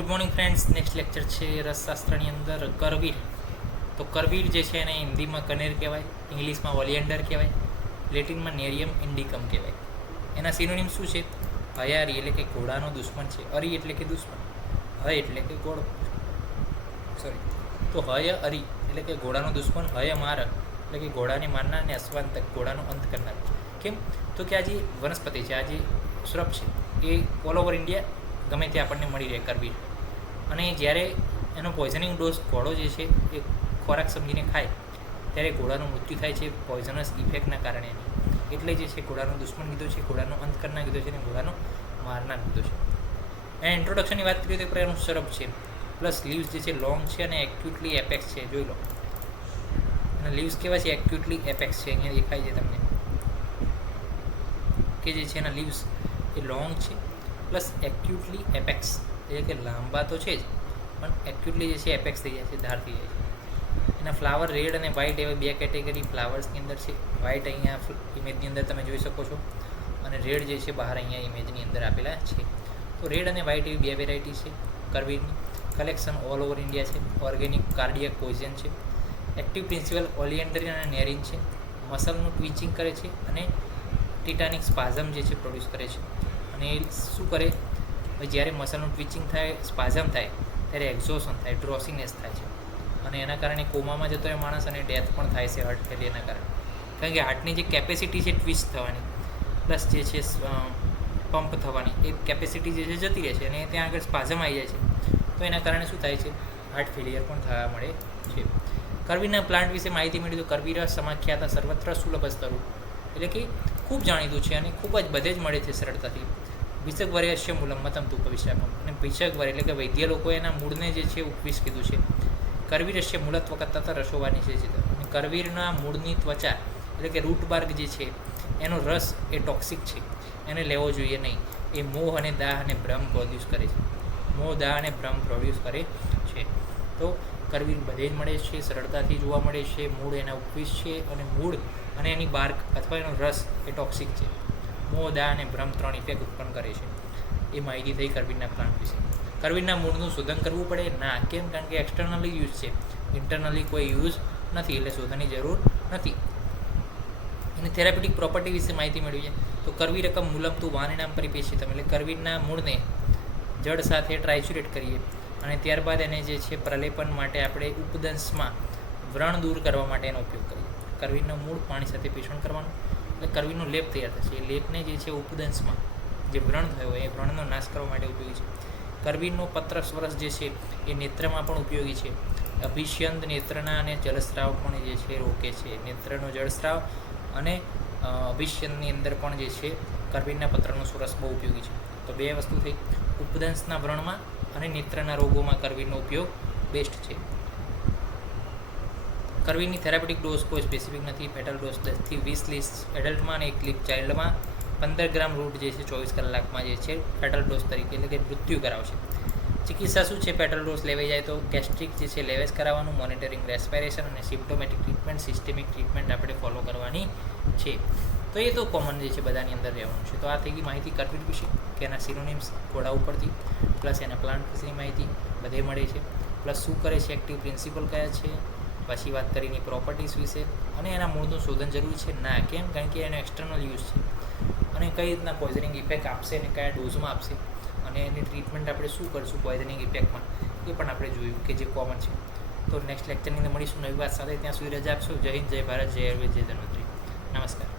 Good morning friends. Next lecture છે રસશાસ્ત્રની અંદર કરવીર. તો કરવીર જે છે એને હિન્દીમાં કનેર કહેવાય, ઇંગ્લિશમાં ઓલિયન્ડર કહેવાય, લેટિનમાં નેરિયમ ઇન્ડિકમ કહેવાય. એના સિનોનિમ શું છે? હયારી એટલે કે ઘોડાનો દુશ્મન છે, અરી એટલે કે દુશ્મન, હય એટલે કે ઘોડો, તો હય અરી એટલે કે ઘોડાનો દુશ્મન, હય માર એટલે કે ઘોડાને મારનાર, અને અશ્વાંતક ઘોડાનો અંત કરનાર. કેમ? તો કે આ જે વનસ્પતિ છે, આ જે શ્રબ છે, એ ઓલ ઓવર ઇન્ડિયા ગમે તે આપણને મળી રહે કરવીર. અને જ્યારે એનો પોઈઝનિંગ ડોઝ ઘોડો જે છે એ ખોરાક સમજીને ખાય ત્યારે ઘોડાનું મૃત્યુ થાય છે પોઈઝનસ ઇફેક્ટના કારણે. એટલે જે છે ઘોડાનો દુશ્મન કીધો છે, ઘોડાનો અંત કરનાર કીધો છે, અને ઘોડાનો મારનાર કીધો છે. એના ઇન્ટ્રોડક્શનની વાત કરીએ તો એનું સરબ છે, પ્લસ લીવ્સ જે છે લોંગ છે અને એક્યુટલી એપેક્સ છે. જોઈ લો, અને લીવ્સ કેવા છે? એક્યુટલી એપેક્સ છે. અહીંયા દેખાય છે તમને કે જે છે એના લીવ્સ એ લોંગ છે, પ્લસ એક્યુટલી એપેક્સ એટલે કે લાંબા તો છે જ, પણ એક્યુટલી જે છે એપેક્સ થઈ જાય છે, ધાર થઈ જાય છે. એના ફ્લાવર રેડ અને વ્હાઇટ એવા બે કેટેગરી ફ્લાવર્સની અંદર છે. વ્હાઇટ અહીંયા ઇમેજની અંદર તમે જોઈ શકો છો, અને રેડ જે છે બહાર અહીંયા ઇમેજની અંદર આપેલા છે. તો રેડ અને વ્હાઇટ એવી બે વેરાયટી છે કરવીરની. કલેક્શન ઓલ ઓવર ઇન્ડિયા છે. ઓર્ગેનિક કાર્ડિયક પોઈઝન છે. એક્ટિવ પ્રિન્સિપલ ઓલિયન્ડરિન અને નેરિન છે. મસલનું ટ્વિચિંગ કરે છે અને ટિટાનિક સ્પાઝમ જે છે પ્રોડ્યુસ કરે છે. અને એ શું કરે? જ્યારે મસલનું ટ્વિચિંગ થાય, સ્પાઝમ થાય, ત્યારે એક્ઝોશન થાય, ડ્રોસીનેસ થાય છે, અને એના કારણે કોમામાં જતો હોય માણસ, અને ડેથ પણ થાય છે હાર્ટ ફેલિયરના કારણે. કારણ કે હાર્ટની જે કેપેસિટી છે ટ્વિસ્ટ થવાની, પ્લસ જે છે પંપ થવાની, એ કેપેસિટી જે છે જતી રહે છે, અને ત્યાં આગળ સ્પાઝમ આવી જાય છે. તો એના કારણે શું થાય છે? હાર્ટ ફેલિયર પણ થવા મળે છે. કરવીરના પ્લાન્ટ વિશે માહિતી મળી તો કરવીર સમાખ્યાતા સર્વત્ર સુલભ સ્તરું એટલે કે ખૂબ જાણીતું છે અને ખૂબ જ બધે જ મળે છે સરળતાથી. ભિષગવર્યસ્ય મૂલમ મતમ તુપવિશાપમ, અને ભિષગવર એટલે કે વૈદ્ય લોકોએ એના મૂળને જે છે ઉપવિશ કીધું છે. કરવીરસ્ય મૂળત્વ કરતા રસોવાની છે. અને કરવીરના મૂળની ત્વચા એટલે કે રૂટ બાર્ગ જે છે એનો રસ એ ટોક્સિક છે, એને લેવો જોઈએ નહીં. એ મોહ અને દાહ અને ભ્રમ પ્રોડ્યુસ કરે છે. મોહ, દાહ અને ભ્રમ પ્રોડ્યુસ કરે છે. તો કરવીર બધે જ મળે છે, સરળતાથી જોવા મળે છે. મૂળ એના ઉપવિશ છે, અને મૂળ અને એની બાર્ક અથવા એનો રસ એ ટોક્સિક છે. મોહ, દાહ અને ભ્રમ 3 ઇફેક્ટ ઉત્પન્ન કરે છે. એ માહિતી થઈ કરવીરના પ્લાન્ટ વિશે. કરવીરના મૂળનું શોધન કરવું પડે? ના. કેમ? કારણ કે એક્સટર્નલી યુઝ છે, ઇન્ટરનલી કોઈ યુઝ નથી, એટલે શોધવાની જરૂર નથી. એની થેરાપ્યુટિક પ્રોપર્ટી વિશે માહિતી મેળવી છે. તો કરવીરકમ મૂલમ તું વાનિનામ પરિપેશિતમ એટલે કરવીરના મૂળને જળ સાથે ટ્રાયચ્યુરેટ કરીએ, અને ત્યારબાદ એને જે છે પ્રલેપન માટે આપણે ઉપદંશમાં વ્રણ દૂર કરવા માટે એનો ઉપયોગ કરીએ. કરવીરનું મૂળ પાણી સાથે પેષણ કરવાનું, એટલે કરવીરનો લેપ તૈયાર થશે. એ લેપને જે છે ઉપદંશમાં જે વ્રણ થયો હોય એ વ્રણનો નાશ કરવા માટે ઉપયોગી છે. કરવીરનો પત્ર સ્વરસ જે છે એ નેત્રમાં પણ ઉપયોગી છે. અભિષ્યંદ નેત્રના અને જળસ્રાવ પણ જે છે રોકે છે. નેત્રનો જળસ્રાવ અને અભિષ્યંદની અંદર પણ જે છે કરવીરના પત્રનો સ્વરસ બહુ ઉપયોગી છે. તો બે વસ્તુ થઈ, ઉપદંશના વ્રણમાં અને નેત્રના રોગોમાં કરવીરનો ઉપયોગ બેસ્ટ છે. કરવીરની થેરાપ્યુટિક ડોઝ કોઈ સ્પેસિફિક નથી. પેટલ ડોઝ 10 થી 20 લીસ્ટ એડલ્ટમાં અને 1 લીફ ચાઇલ્ડમાં. 15 ગ્રામ રૂટ જે છે 24 કલાકમાં જે છે પેટલ ડોઝ તરીકે એટલે કે મૃત્યુ કરાવશે. ચિકિત્સા શું છે? પેટલ ડોઝ લેવાઈ જાય તો ગેસ્ટ્રિક જે છે લેવેસ કરાવવાનું, મોનિટરિંગ રેસ્પિરેશન અને સિમ્પ્ટોમેટિક ટ્રીટમેન્ટ, સિસ્ટેમિક ટ્રીટમેન્ટ આપણે ફોલો કરવાની છે. તો એ તો કોમન જે છે બધાની અંદર રહેવાનું છે. તો આ થઈ ગઈ માહિતી કરવીર વિશે, કે એના સિનોનિમ્સ ઘોડા ઉપરથી, પ્લસ એના પ્લાન્ટ વિશેની માહિતી બધે મળે છે, પ્લસ શું કરે છે, એક્ટિવ પ્રિન્સિપલ કયા છે, પછી વાત કરીને પ્રોપર્ટીઝ વિશે, અને એના મૂળનું શોધન જરૂરી છે. ના. કેમ? કારણ કે એનો એક્સટર્નલ યુઝ છે, અને કઈ રીતના પોઈઝનિંગ ઇફેક્ટ આપશે અને કયા ડોઝમાં આપશે, અને એની ટ્રીટમેન્ટ આપણે શું કરીશું પોઈઝનિંગ ઇફેક્ટમાં, એ પણ આપણે જોયું કે જે કોમન છે. તો નેક્સ્ટ લેક્ચરની અંદર મળીશું નવી વાત સાથે. ત્યાં સુધી રજા આપશો. જય હિન્દ, જય ભારત, જય આયુર્વેદ, જય ધન્વંતરી. નમસ્કાર.